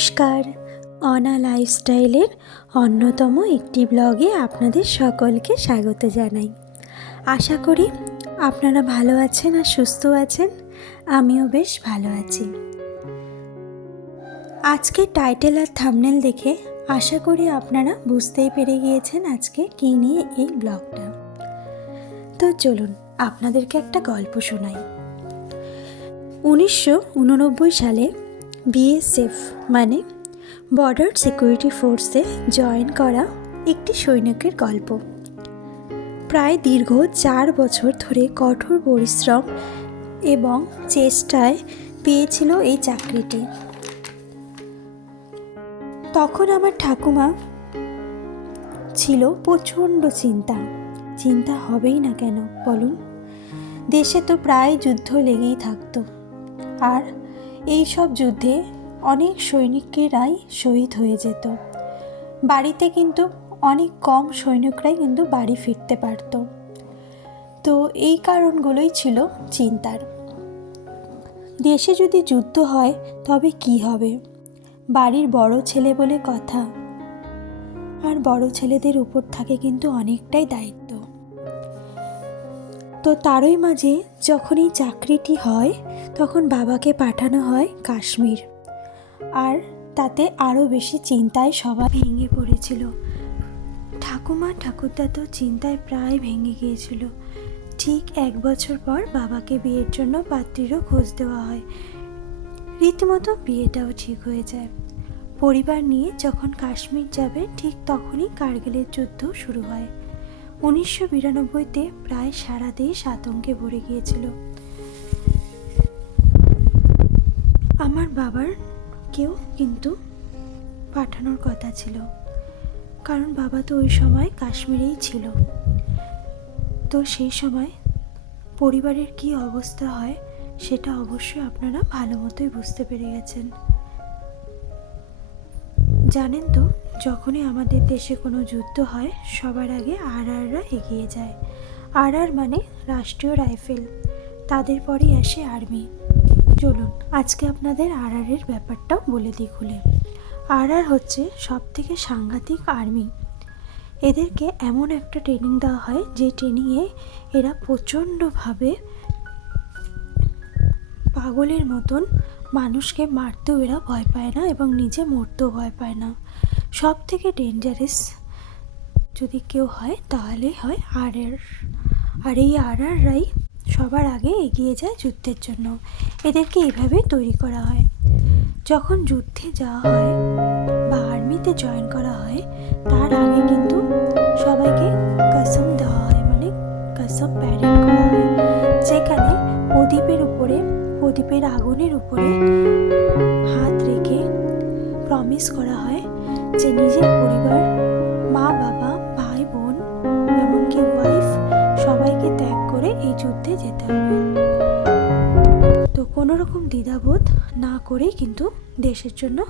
নমস্কার। অনা লাইফস্টাইলের অন্যতম একটি ব্লগে আপনাদের সকলকে স্বাগত জানাই। আশা করি আপনারা ভালো আছেন আর সুস্থ আছেন। আমিও বেশ ভালো আছি। আজকে টাইটেল আর থামনেল দেখে আশা করি আপনারা বুঝতেই পেরে গিয়েছেন আজকে কী নিয়ে এই ব্লগটা। তো চলুন, আপনাদেরকে একটা গল্প শোনাই। উনিশশো উননব্বই সালে বিএসএফ মানে বর্ডার সিকিউরিটি ফোর্সে জয়েন করা একটি সৈনিকের গল্প। প্রায় দীর্ঘ চার বছর ধরে কঠোর পরিশ্রম এবং চেষ্টায় পেয়েছিল এই চাকরিটি। তখন আমার ঠাকুমা ছিল প্রচণ্ড চিন্তা। চিন্তা হবেই না কেন বলুন? দেশে তো প্রায় যুদ্ধ লেগেই থাকতো। আর এই সব যুদ্ধে অনেক সৈনিকেরাই শহীদ হয়ে যেত। বাড়িতে কিন্তু অনেক কম সৈনিকরাই কিন্তু বাড়ি ফিরতে পারত। তো এই কারণগুলোই ছিল চিন্তার। দেশে যদি যুদ্ধ হয়, তবে কি হবে? বাড়ির বড় ছেলে বলে কথা। আর বড় ছেলেদের উপর থাকে কিন্তু অনেকটাই দায়িত্ব। তো তারই মাঝে যখনই চাকরিটি হয়, তখন বাবাকে পাঠানো হয় কাশ্মীর। আর তাতে আরও বেশি চিন্তায় সবাই ভেঙে পড়েছিল। ঠাকুমা ঠাকুরদা তো চিন্তায় প্রায় ভেঙে গিয়েছিল। ঠিক এক বছর পর বাবাকে বিয়ের জন্য পাত্রীরও খোঁজ দেওয়া হয়। রীতিমতো বিয়েটাও ঠিক হয়ে যায়। পরিবার নিয়ে যখন কাশ্মীর যাবে, ঠিক তখনই কার্গিলের যুদ্ধ শুরু হয়। উনিশশো বিরানব্বইতে প্রায় সারা দেশ আতঙ্কে ভরে গিয়েছিল। আমার বাবার কেউ কিন্তু পাঠানোর কথা ছিল। কারণ বাবা তো ওই সময় কাশ্মীরেই ছিল। তো সেই সময় পরিবারের কি অবস্থা হয় সেটা অবশ্যই আপনারা ভালো মতোই বুঝতে পেরে গেছেন। জানেন তো যখনই আমাদের দেশে কোনো যুদ্ধ হয়, সবার আগে আর আররা এগিয়ে যায়। আর আর মানে রাষ্ট্রীয় রাইফেল। তাদের পরেই আসে আর্মি। চলুন, আজকে আপনাদের আর এর ব্যাপারটাও বলে দিই খুলে। আর আর হচ্ছে সব থেকে সাংঘাতিক আর্মি। এদেরকে এমন একটা ট্রেনিং দেওয়া হয়, যে ট্রেনিংয়ে এরা প্রচণ্ডভাবে পাগলের মতন মানুষকে মারতেও এরা ভয় পায় না এবং নিজে মরতেও ভয় পায় না। সব থেকে ডেঞ্জারাস যদি কেউ হয়, তাহলে হয় আর আর আর এই আর আররাই সবার আগে এগিয়ে যায় যুদ্ধের জন্য। এদেরকে এইভাবে তৈরি করা হয়। যখন যুদ্ধে যাওয়া হয় বা আর্মিতে জয়েন করা হয়, তার আগে কিন্তু সবাইকে কাসম দেওয়া হয় মানে কাসম প্যারেড করা হয়। যেখানে প্রদীপের উপরে, প্রদীপের আগুনের উপরে হাত রেখে প্রমিস করা হয় যে নিজের পরিবার, মা, বাবা, ভাই, বোন, এমনকি ওয়াইফ সবাইকে ত্যাগ করে এই যুদ্ধে যেতে হবে। তো কোনো রকম দ্বিধাবোধ না করেই কিন্তু দেশের জন্য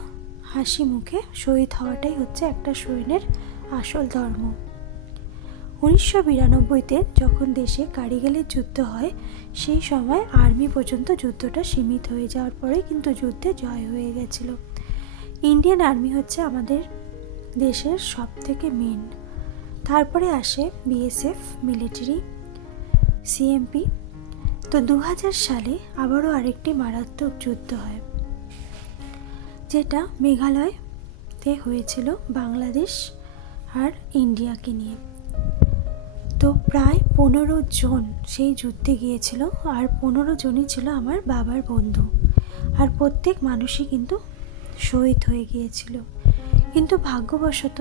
হাসি মুখে শহীদ হওয়াটাই হচ্ছে একটা সৈন্যের আসল ধর্ম। উনিশশো বিরানব্বইতে যখন দেশে কারিগেলের যুদ্ধ হয়, সেই সময় আর্মি পর্যন্ত যুদ্ধটা সীমিত হয়ে যাওয়ার পরে কিন্তু যুদ্ধে জয় হয়ে গেছিল। ইন্ডিয়ান আর্মি হচ্ছে আমাদের দেশের সব থেকে মেন তারপরে আসে বিএসএফ মিলিটারি সিএমপি তো দু হাজার সালে আবারও আরেকটি মারাত্মক যুদ্ধ হয়, যেটা মেঘালয়তে হয়েছিল বাংলাদেশ আর ইন্ডিয়াকে নিয়ে। তো প্রায় পনেরো জন সেই যুদ্ধে গিয়েছিল আর পনেরো জনই ছিল আমার বাবার বন্ধু। আর প্রত্যেক মানুষই কিন্তু শহীদ হয়ে গিয়েছিল। কিন্তু ভাগ্যবশত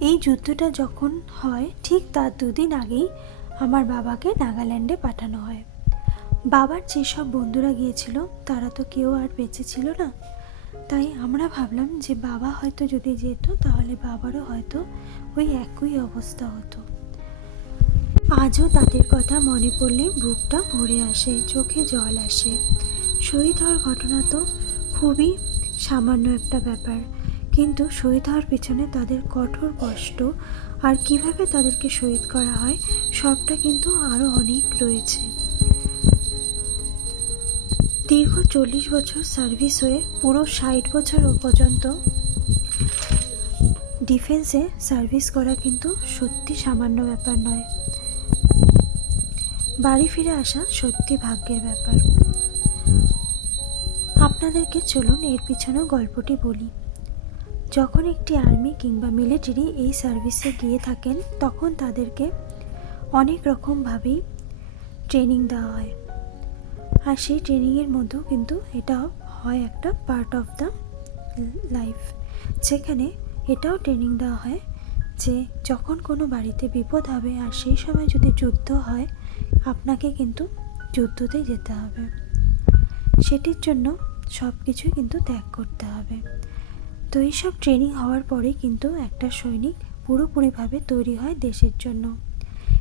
এই যুদ্ধটা যখন হয়, ঠিক তার দুদিন আগেই আমার বাবাকে নাগাল্যান্ডে পাঠানো হয়। বাবার যেসব বন্ধুরা গিয়েছিল, তারা তো কেউ আর বেঁচে ছিল না। তাই আমরা ভাবলাম যে বাবা হয়তো যদি যেত, তাহলে বাবারও হয়তো ওই একই অবস্থা হতো। আজও তাদের কথা মনে পড়লে বুকটা ভরে আসে, চোখে জল আসে। শহীদ হওয়ার ঘটনা তো খুবই সামান্য একটা ব্যাপার। কিন্তু শহীদ হওয়ার পেছনে তাদের কঠোর কষ্ট আর কীভাবে তাদেরকে শহীদ করা হয়, সবটা কিন্তু আরও অনেক রয়েছে। দীর্ঘ চল্লিশ বছর সার্ভিস হয়ে পুরো ষাট বছর পর্যন্ত ডিফেন্সে সার্ভিস করা কিন্তু সত্যি সামান্য ব্যাপার নয়। বাড়ি ফিরে আসা সত্যি ভাগ্যের ব্যাপার। আপনাদেরকে চলুন এর পিছনেও গল্পটি বলি। যখন একটি আর্মি কিংবা মিলিটারি এই সার্ভিসে গিয়ে থাকেন, তখন তাদেরকে অনেক রকমভাবেই ট্রেনিং দেওয়া হয়। আর সেই ট্রেনিংয়ের মধ্যেও কিন্তু এটাও হয় একটা পার্ট অফ দ্য লাইফ যেখানে এটাও ট্রেনিং দেওয়া হয় যে যখন কোনো বাড়িতে বিপদ হবে আর সেই সময় যদি যুদ্ধ হয়, আপনাকে কিন্তু যুদ্ধতে যেতে হবে। সেটির জন্য সব কিছুই কিন্তু ত্যাগ করতে হবে। তো এইসব ট্রেনিং হওয়ার পরে কিন্তু একটা সৈনিক পুরোপুরিভাবে তৈরি হয় দেশের জন্য।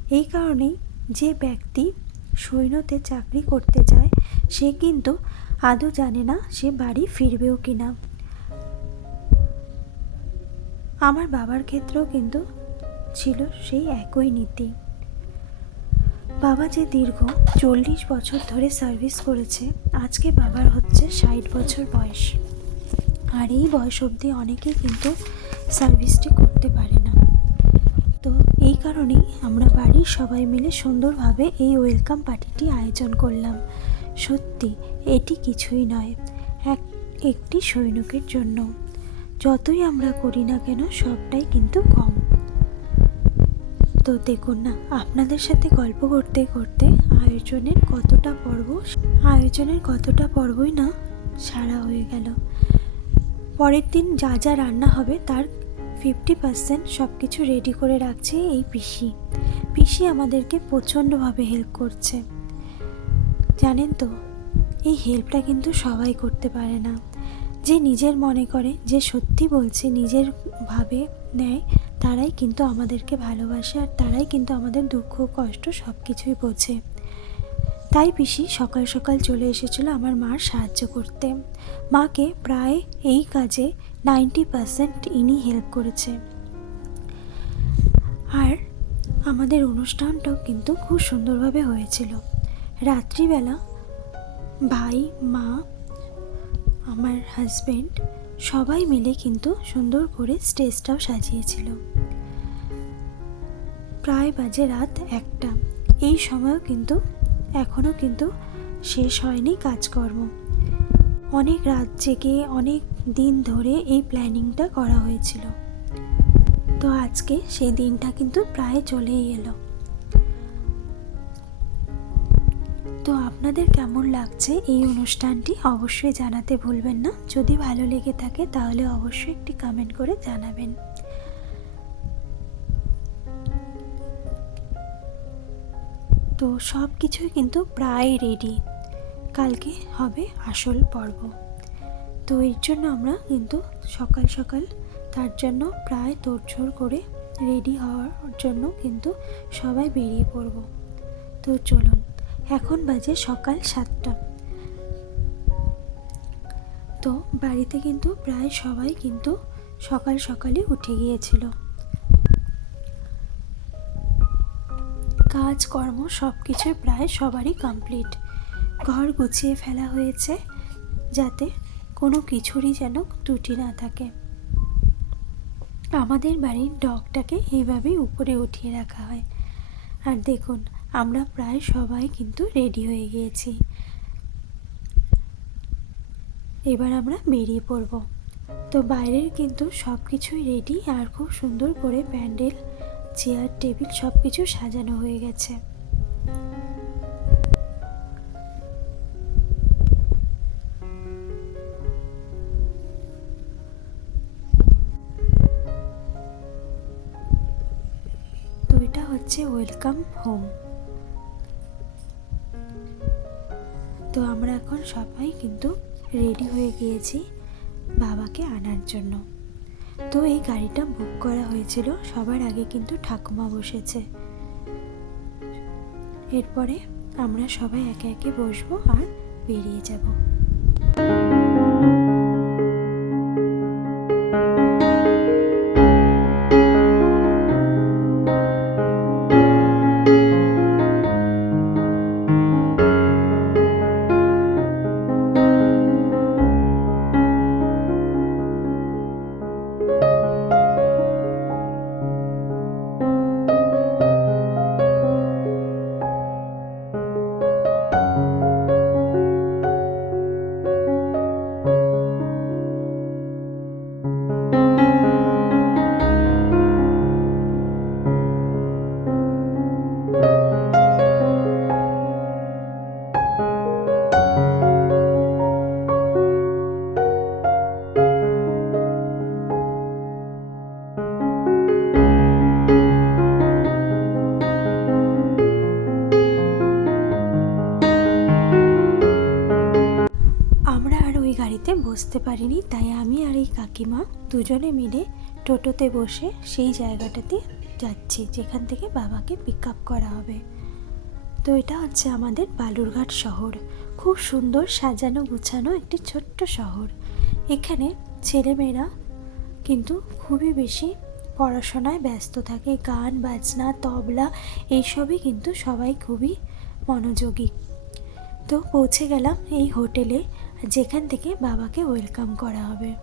এই কারণেই যে ব্যক্তি সৈন্যতে চাকরি করতে যায় সে কিন্তু আদৌ জানে না সে বাড়ি ফিরবেও কি না আমার বাবার ক্ষেত্রেও কিন্তু ছিল সেই একই নীতি। বাবা যে দীর্ঘ চল্লিশ বছর ধরে সার্ভিস করেছে, আজকে বাবার হচ্ছে ষাট বছর বয়স। আর এই বয়স অবধি অনেকেই কিন্তু সার্ভিসটি করতে পারে না। তো এই কারণেই আমরা বাড়ির সবাই মিলে সুন্দরভাবে এই ওয়েলকাম পার্টিটি আয়োজন করলাম। সত্যি, এটি কিছুই নয়, এক, একটি সৈনিকের জন্য। যতই আমরা করি না কেন, সবটাই কিন্তু কম। তো দেখুন না, আপনাদের সাথে গল্প করতে করতে আয়োজনের কতটা পর্ব, আয়োজনের কতটা পর্বই না সারা হয়ে গেল। পরের দিন যা যা রান্না হবে তার ফিফটি পার্সেন্ট সব কিছু রেডি করে রাখছে এই পিসি। পিসি আমাদেরকে প্রচণ্ডভাবে হেল্প করছে। জানেন তো, এই হেল্পটা কিন্তু সবাই করতে পারে না। যে নিজের মনে করে, যে সত্যি বলছে, নিজের ভাবে নেয় তারাই কিন্তু আমাদেরকে ভালোবাসে আর তারাই কিন্তু আমাদের দুঃখ, কষ্ট সব কিছুই বোঝে। তাই পিসি সকাল সকাল চলে এসেছিল আমার মার সাহায্য করতে। মাকে প্রায় এই কাজে নাইনটি পারসেন্ট ইনি হেল্প করেছে। আর আমাদের অনুষ্ঠানটাও কিন্তু খুব সুন্দরভাবে হয়েছিল। রাত্রিবেলা ভাই, মা, আমার হাজব্যান্ড সবাই মিলে কিন্তু সুন্দর করে স্টেজটাও সাজিয়েছিল। প্রায় বাজে রাত একটা। এই সময়ও কিন্তু এখনও কিন্তু শেষ হয়নি কাজকর্ম। অনেক রাত জেগে, অনেক দিন ধরে এই প্ল্যানিংটা করা হয়েছিল। তো আজকে সেই দিনটা কিন্তু প্রায় চলেই এলো। তো আপনাদের কেমন লাগছে এই অনুষ্ঠানটি অবশ্যই জানাতে ভুলবেন না। যদি ভালো লেগে থাকে তাহলে অবশ্যই একটি কমেন্ট করে জানাবেন। তো সব কিছুই কিন্তু প্রায় রেডি কালকে হবে আসল পর্ব। তো এর জন্য আমরা কিন্তু সকাল সকাল তার জন্য প্রায় তোড়ঝোড় করে রেডি হওয়ার জন্য কিন্তু সবাই বেরিয়ে পড়ব। তো চলুন। এখন বাজে সকাল সাতটা। তো বাড়িতে কিন্তু প্রায় সবাই কিন্তু সকাল সকালে উঠে গিয়েছিল। কাজকর্ম সব কিছুই প্রায় সবারই কমপ্লিট ঘর গুছিয়ে ফেলা হয়েছে যাতে কোনো কিছুরই যেন ত্রুটি না থাকে। আমাদের বাড়ির ডগটাকে এইভাবেই উপরে উঠিয়ে রাখা হয়। আর দেখুন আমরা প্রায় সবাই কিন্তু রেডি হয়ে গিয়েছি। এবার আমরা বেরিয়ে পড়ব। তো বাইরের কিন্তু সব কিছুই রেডি আর খুব সুন্দর করে প্যান্ডেল চেয়ার টেবিল সব কিছু সাজানো হয়ে গেছে। তো এটা হচ্ছে ওয়েলকাম হোম আমরা এখন সবাই কিন্তু রেডি হয়ে গিয়েছি বাবাকে আনার জন্য। তো এই গাড়িটা বুক করা হয়েছিল, সবার আগে কিন্তু ঠাকুমা বসেছে। এরপরে আমরা সবাই একে একে বসবো আর বেরিয়ে যাব। আসতে পারিনি, তাই আমি আর এই কাকিমা দুজনে মিলে টোটোতে বসে সেই জায়গাটাতে যাচ্ছি, যেখান থেকে বাবাকে পিক আপ করা হবে। তো এটা হচ্ছে আমাদের বালুরঘাট শহর। খুব সুন্দর সাজানো গুছানো একটি ছোট্ট শহর। এখানে ছেলেমেয়েরা কিন্তু খুবই বেশি পড়াশোনায় ব্যস্ত থাকে, গান, বাজনা, তবলা, এইসবই কিন্তু সবাই খুবই মনোযোগী। তো পৌঁছে গেলাম এই হোটেলে। যেখান থেকে বাবাকে ওয়েলকাম করা হবে।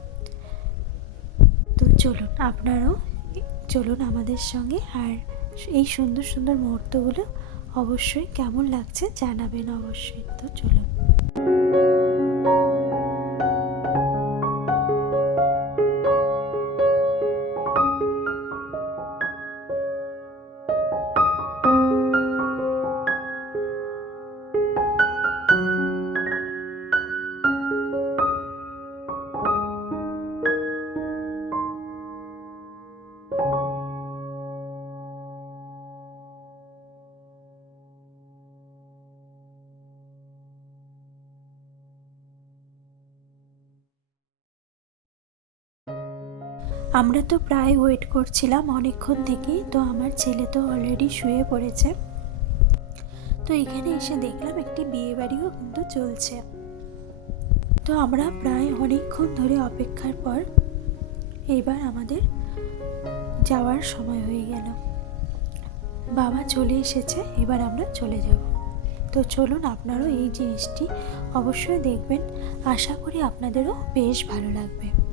তো চলুন, আপনারাও চলুন আমাদের সঙ্গে। আর এই সুন্দর সুন্দর মুহূর্তগুলো অবশ্যই কেমন লাগছে জানাবেন অবশ্যই। তো চলুন। আমরা তো প্রায় ওয়েট করছিলাম অনেকক্ষণ থেকেই তো আমার ছেলে তো অলরেডি শুয়ে পড়েছে। তো এখানে এসে দেখলাম একটি বিয়ে বাড়িও কিন্তু চলছে। তো আমরা প্রায় অনেকক্ষণ ধরে অপেক্ষার পর এবার আমাদের যাওয়ার সময় হয়ে গেল। বাবা চলে এসেছে, এবার আমরা চলে যাব। তো চলুন আপনারও এই জিনিসটি অবশ্যই দেখবেন। আশা করি আপনাদেরও বেশ ভালো লাগবে।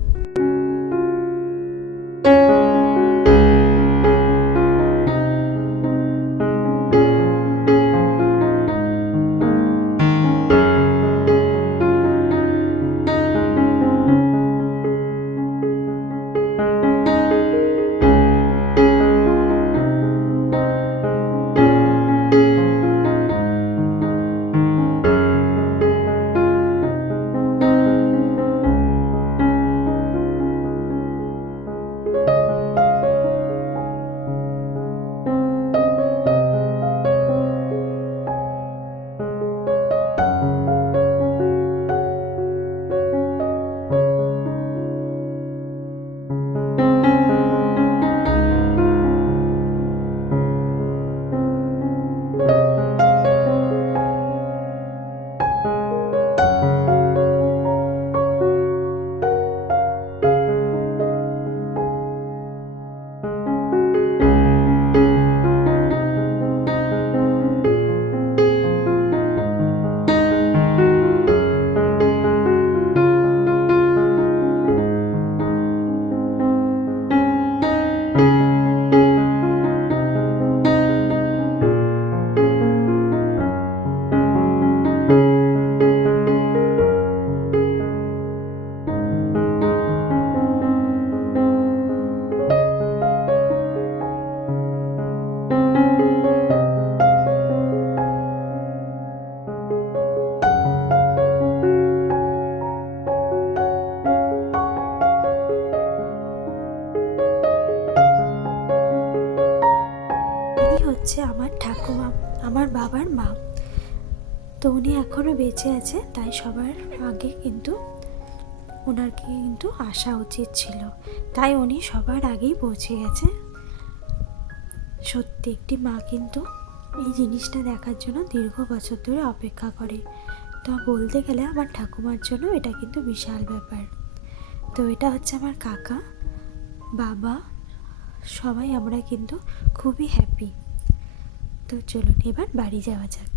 ঠাকুমা আমার বাবার মা। তো উনি এখনও বেঁচে আছে, তাই সবার আগে কিন্তু ওনারকে কিন্তু আসা উচিত ছিল। তাই উনি সবার আগেই পৌঁছে গেছে। সত্যি একটি মা কিন্তু এই জিনিসটা দেখার জন্য দীর্ঘ বছর ধরে অপেক্ষা করে। তো বলতে গেলে আমার ঠাকুমার জন্য এটা কিন্তু বিশাল ব্যাপার। তো এটা হচ্ছে আমার কাকা, বাবা, সবাই আমরা কিন্তু খুবই হ্যাপি তো চলুন এবার বাড়ি যাওয়া যাক।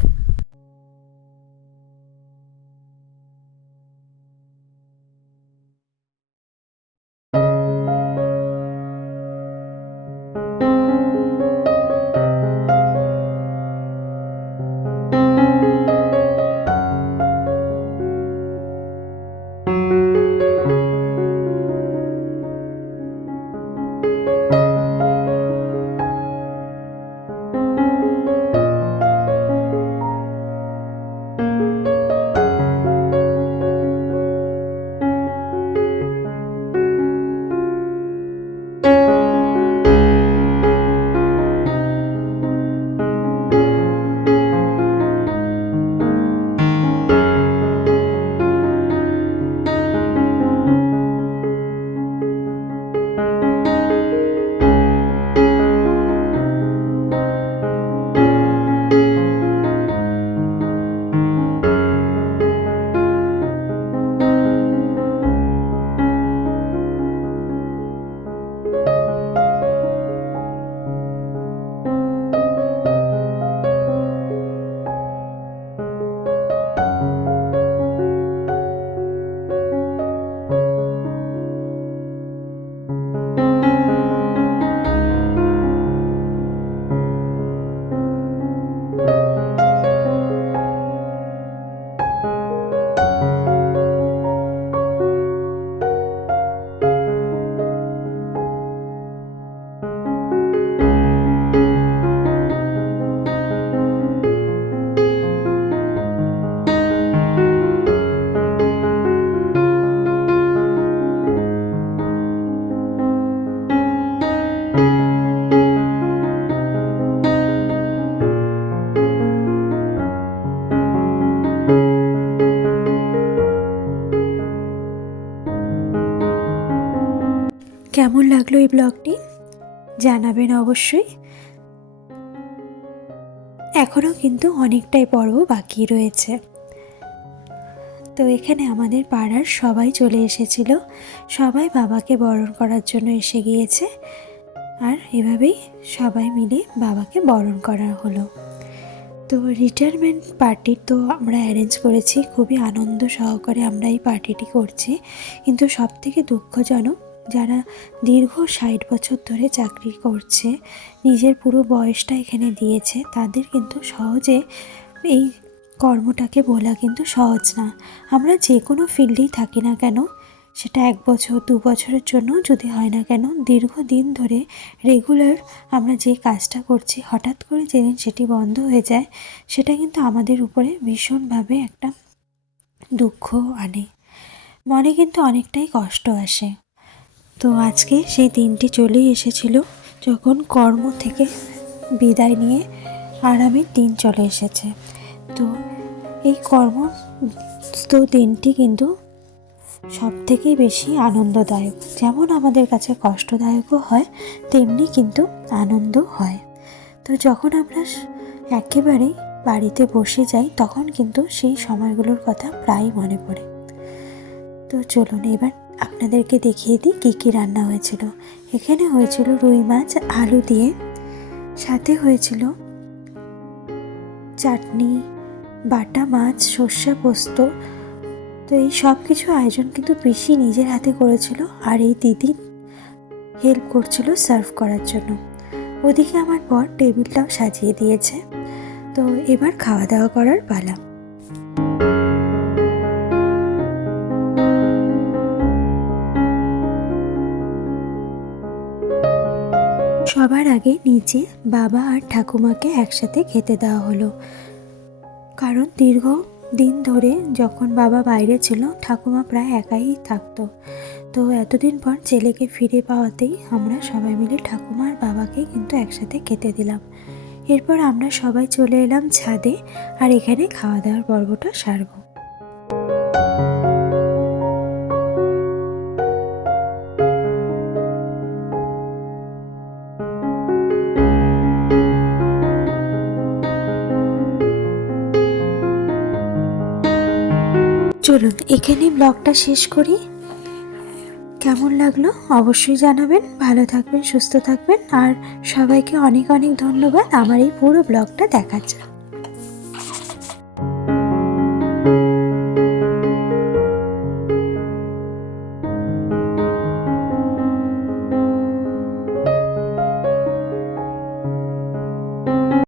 লাগল এই ব্লগটি। জানাবেন অবশ্যই। এখনও কিন্তু অনেকটাই পর্ব বাকি রয়েছে। তো এখানে আমাদের পাড়ার সবাই চলে এসেছিল। সবাই বাবাকে বরণ করার জন্য এসে গিয়েছে। আর এভাবেই সবাই মিলে বাবাকে বরণ করা হলো। তো রিটায়ারমেন্ট পার্টি তো আমরা অ্যারেঞ্জ করেছি। খুবই আনন্দ সহকারে আমরা এই পার্টিটি করছি। কিন্তু সব থেকে দুঃখজনক যারা দীর্ঘ ষাট বছর ধরে চাকরি করছে, নিজের পুরো বয়সটা এখানে দিয়েছে, তাদের কিন্তু সহজে এই কর্মটাকে বলা কিন্তু সহজ না। আমরা যে কোনো ফিল্ডেই থাকি না কেন, সেটা এক বছর, দু বছরের জন্য যদি হয় না কেন, দীর্ঘদিন ধরে রেগুলার আমরা যে কাজটা করছি, হঠাৎ করে যেদিন সেটি বন্ধ হয়ে যায়, সেটা কিন্তু আমাদের উপরে ভীষণভাবে একটা দুঃখ আনে। মনে কিন্তু অনেকটাই কষ্ট আসে। তো আজকে সেই দিনটি চলেই এসেছিল যখন কর্ম থেকে বিদায় নিয়ে আরামের দিন চলে এসেছে। তো এই কর্মস্থ দিনটি কিন্তু সব থেকেই বেশি আনন্দদায়ক। যেমন আমাদের কাছে কষ্টদায়কও হয়, তেমনি কিন্তু আনন্দ হয়। তো যখন আমরা একেবারেই বাড়িতে বসে যাই, তখন কিন্তু সেই সময়গুলোর কথা প্রায় মনে পড়ে। তো চলুন এবার আপনাদেরকে দেখিয়ে দিই কী কী রান্না হয়েছিল। এখানে হয়েছিল রুই মাছ, আলু দিয়ে, সাথে হয়েছিল চাটনি, বাটা মাছ, সর্ষে পোস্ত। তো এই সব কিছু আয়োজন কিন্তু পিসি নিজের হাতে করেছিল আর এই দিদি হেল্প করছিল সার্ভ করার জন্য। ওদিকে আমার বর টেবিলটাও সাজিয়ে দিয়েছে। তো এবার খাওয়া দাওয়া করার পালা। সবার আগে নিচে বাবা আর ঠাকুমাকে একসাথে খেতে দেওয়া হলো। কারণ দীর্ঘ দিন ধরে যখন বাবা বাইরে ছিল, ঠাকুমা প্রায় একাই থাকতো। তো এতদিন পর ছেলেকে ফিরে পাওয়াতেই আমরা সবাই মিলে ঠাকুমা আর বাবাকে কিন্তু একসাথে খেতে দিলাম। এরপর আমরা সবাই চলে এলাম ছাদে আর এখানে খাওয়া দাওয়ার পর্বটা সারবো। চলুন, এখানে ব্লগটা শেষ করি। কেমন লাগল অবশ্যই জানাবেন। ভালো থাকবেন, সুস্থ থাকবেন। আর সবাইকে অনেক অনেক ধন্যবাদ। আমার এই পুরো ব্লগটা দেখার জন্য।